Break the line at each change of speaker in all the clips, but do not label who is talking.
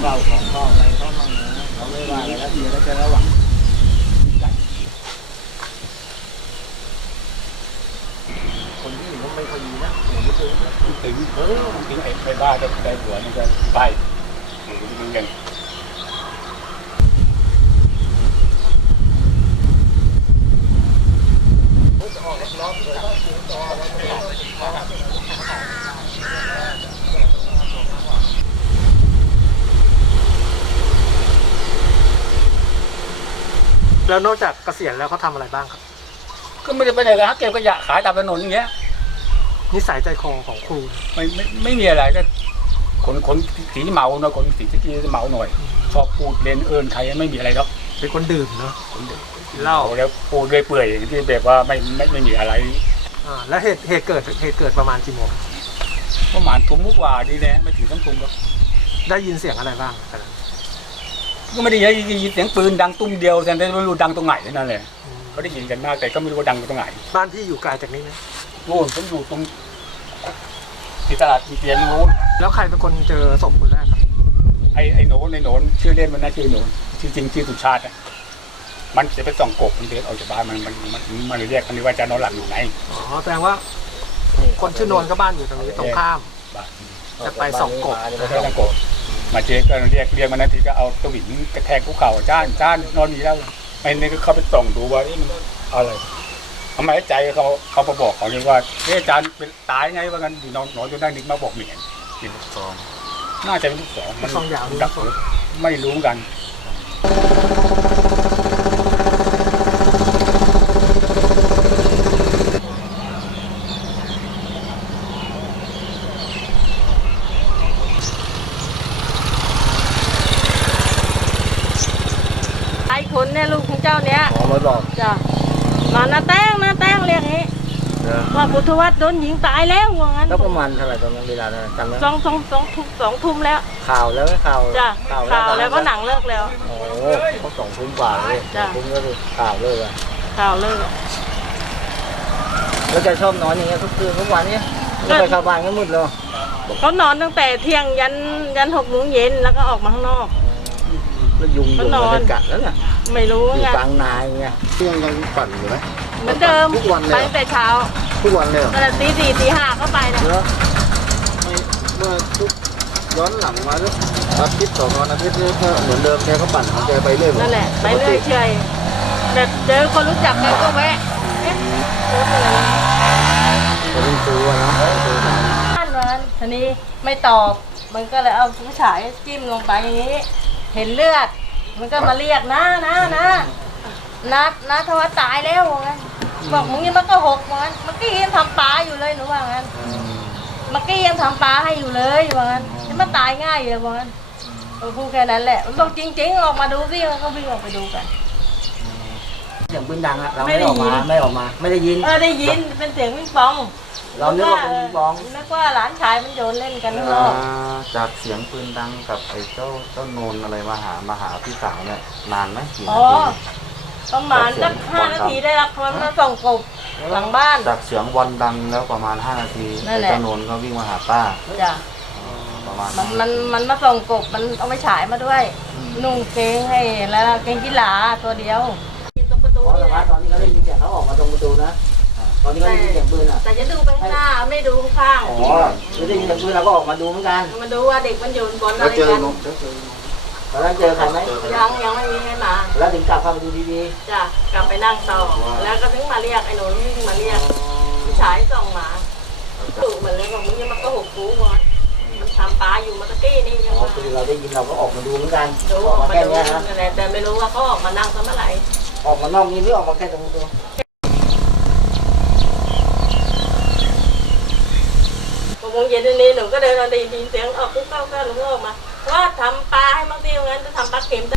เก่าของพ่ออะไรเขามั่งเราไม่ว่าอะไรแล้วเดียวแล้วจะระวังคนที่อยู่ก็ไม่ค่อยดีนะผมไม่เคย
ถึงไอ้บ้าจะได้หัวมันจะไปมันยัง
แล้วนอกจากเกษียณแล้วเขาทำอะไรบ้างครับ
ก็ไม่ได้ไปไหนกันครับเก็บขยะขายตามถนนอย่างเงี้ย
นิสัยใจคอของครู
ไม่มีอะไรก็คนสีเมาเนาะคนสีที่เมาหน่อยชอบพูดเล่นเอิญใครไม่มีอะไรหรอก
เป็นคนดื่มเนาะ
เหล้าแล้วพูดเรื่อยๆที่แบบว่าไม่มีอะไร
แล้วเหตุเกิดประมาณกี่โมง
ประมาณทุ่มกว่าดีแน่ไม่ถึง2 ทุ่มหรอก
ได้ยินเสียงอะไรบ้าง
ก็ไม่ได้ยินเสียงปืนดังตุ้มเดียวแต่ไม่รู้ดังตรงไหนนั่นแหละเขาได้ยินกันมากแต่ก็ไม่รู้ว่าดังตรงไหน
บ้านที่อยู่ไกลจากนี้ไหม
โน่นผมอยู่ตรงที่ตลาดอีเตียนโน้น
แล้วใครเป็นคนเจอศพคนแรกครับ
ไอ้โน้นชื่อเล่นมันน่าชื่อโน้นจริงชื่อสุชาติมันจะไปส่องกบมันเดินออกจากบ้านมันเรียกมันว่าจะนอนหลับอยู่ไหน
แสดงว่าคนชื่อโนนก็บ้านอยู่ตรงนี้ตรงข้ามจะไปส่องกบ
มาเจ๊ก็เรียกมันนาทีก็เอาตัวหินกระแทกภูเขาจ้านนอนอยู่แล้วไอ้นี่ก็เข้าไปส่องดูว่ามันอะไรทำไมใจเขามาบอกเขาเลยว่าอาจารย์เป็นตายไงว่างั้นอยู่นอนจนนั่งนึกมาบอกเหมียนเป็นลูกซองน่าจะเป็นลูกซองมัน
ยาว
ดักไม่รู้กัน
คนเนี่ยลูกของเจ้าเนี้ย
มาบอก
จ้ะมาน้าแต้งเรียกงี้ว่าพุทธวัฒน์โดนยิงตายแล้วว่างั้น
แล้วประมาณเท่าไหร่ตอนนั้นเวลานั้นจำได้
สองทุ่มแล้ว
ข่าวแล้วข่าว
จ้ะข่าวแล้วก็หนังเลิกแล้ว
โอ้เขา2 ทุ่มกว่าเลย2 ทุ่มก็คือข่าวเลิก
ข่าวเลิก
แล้วแกชอบนอนอย่างเงี้ยทุกคืนทุกวันนี้ไม่ไปชาวบ้านก็มืดเลย
เขานอนตั้งแต่เที่ยงยัน6 โมงเย็นแล้วก็ออกมาข้างนอก
แล้วยุงมันกัดแล้วน่ะ
ไม่รู้
ไงกลางนาไงเที่ยงยังปั่นอยู่ไหม
เหมือนเดิม
ทุกวันเลย
ไปแต่เช้า
ทุกวันเลย
แต่ตี 4 ตี 5ก็ไปนะ
เมื่อทุกย้อนหลังมาแล้วอาทิตย์2 วันอาทิตย์นี้ก็เหมือนเดิมแกก็ปั่นของแกไปเรื่อย
นั่นแหละไปเรื่อยเฉยแบบเจอคนรู้จักแกก็แวะเจออะไร
ก็เป็นตัวนะ
นั้นทีนี้ไม่ตอบมันก็เลยเอาผู้ชายจิ้มลงไปอย่างนี้เห็นเลือดมันก็มาเรียกนะทว่าตายแล้วว่างั้นบอกมึงยังมันก็6 วันเมื่อกี้ยังทำปลาอยู่เลยหนูว่างั้นเมื่อกี้ยังทำปลาให้อยู่เลยว่างั้นจะมาตายง่ายเลยว่างั้นพูดแค่นั้นแหละมันบอกจริงๆออกมาดูสิมันก็วิ่งออกไปดูกัน
เสียงปืนดังอะเราไม่ออกมาไม่ได้ยิน
ได้ยินเป็นเสียงวิ่งปอง
เราเรียกว่าเป็นบอง
นึกว่าหลานชายมันโยนเล่นกันข้างนอก
จากเสียงปืนดังกับไอ้เจ้าโนนอะไรมาหาพี่สาวเนี่ยนานไหมกี่นาที
ประมาณสัก5 นาทีได้รับคนมาส่งกบหลังบ้าน
จากเสียงวันดังแล้วประมาณ5 นาทีเจ้าโนนเขาวิ่งมาหาป้า
จ้ะ
ประมาณ
มันมาส่งกบมันเอาไปฉายมาด้วยนุ่งเกงให้แล้วเกงกีฬาตัวเดียวตรงประตูนี่
ตอนนี้ก็ได้ยินเสียงเขาออกมาตรงประตูนะตอนนี้ก็ได้ยินเสียงปืนอ่ะ
แต่จะดูไปข้างหน้าไม่ดูข้าง
จะได้ยินเสียงปืนเราก็ออกมาดูเหมือนกัน
มาดูว่าเด็กมันอยู่บนอะไรกัน
ตอนนั้นเจอใครไหม
ยังไม่มีใครมา
แล้วถึงกลับเข้าไปดูดี
ๆจ้ะกลับไปนั่งต่อแล้วก็ถึงมาเรียกไอ้หนูมาเรียกผู้ชายส่องมาดุเหมือนเลยบอกมึงยังมาโกหกกูวะมันทำปลาอยู่มาตะกี้นี่ยังว่า
เราได้ยินเราก็ออกมาดูเหมือนกัน
ดูออกมาดูแต่ไม่รู้ว่าเขาออกมานั่งเมื่อไหร่
ออกมานอกนี้หรือออกมาแค่ตรงตัว
6 โมงเย็นนี้หนูก็เดินมาได้ยินเสียงออกกุ๊กเก้าหนูก็ออกมาว่าทำปลาให้บางทีงั้นจะทำปลาเค็ม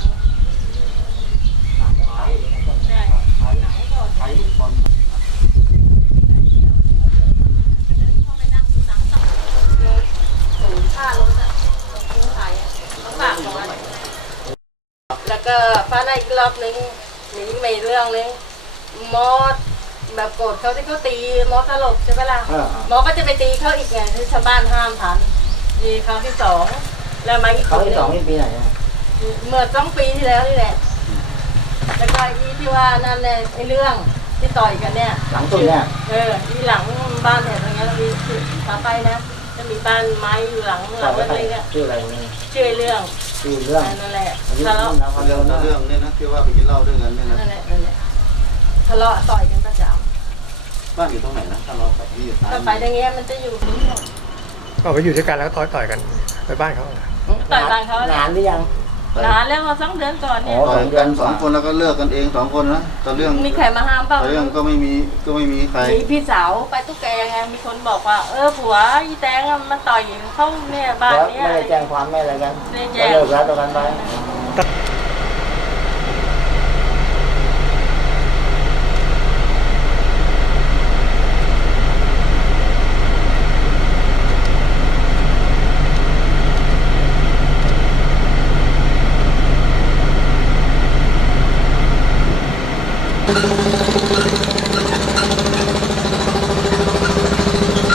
แล้วก็ฟ้าในอีกรอบนึงมีไม่เรื่องนึงมอสแบบโกรธเขาที่เขาตีมอสสลบใช่ไหมล่ะมอสก็จะไปตีเขาอีกไงที่ชาวบ้านห้ามทันทีครั้งที่ 2 แล้วมาอีก
ครั้งที่สองนี่ปีไหนอะ
เมื่อ2 ปีที่แล้วนี่แหละแล้วก็อีที่ว่านั่นเลยไอ้เรื่องที่ต่อยกันเนี่ย
หลังสุดเนี่ย
ที่หลังบ้านแถวตรงนี้มีขาไปนะจะมีบ้านไม้อยู่หลังเล็กๆอ่ะ
ชื่ออะไรเนี่ย
ชื่อไอ้เรื่อง
ชื่อเรื่อง
นั่นแหละ
อันนี้
ทะเลาะ
เรื่องนะ
เรื่องเนี่ยนะที่ว่าไปกินเหล้าด้วยกันเนี่ยนะ
นั่นแหละทะเลาะต่อยกันประจ
บ้านอยู่ตรงไหนนะถ้าเราแบบที่อยู่
ำ
ซ้าย
ถ้าไปอย่างเงี้ยมันจะอยู่นี่หมด
ก็ไปอยู่ด้วยกันแล้วก็ต่อยกันไปบ้านเขา
ต่อยบ้านเขา
นานหรือยัง
นานแล้วมา2 เดือนก่อนเนี่ย
ต่อยกัน2 คนแล้วก็เลิกกันเอง2 คนนะตอนเรื่อง
มีใครมาห้ามเปล่า
ตอนเรื่องก็ไม่มีใคร
มีพี่สาวไปตุ๊กแกไงมีคนบอกว่าผัวอีแตงอะมันต่อยเขาเนี่ยบ้าน
แล้ว
เนี้ย
ไม่ได้แจ้งความไม่อะไรกัน
ไม่ได้
ก็
แจ้ง
เลิกแล้วตอนนั้นไป
ตัด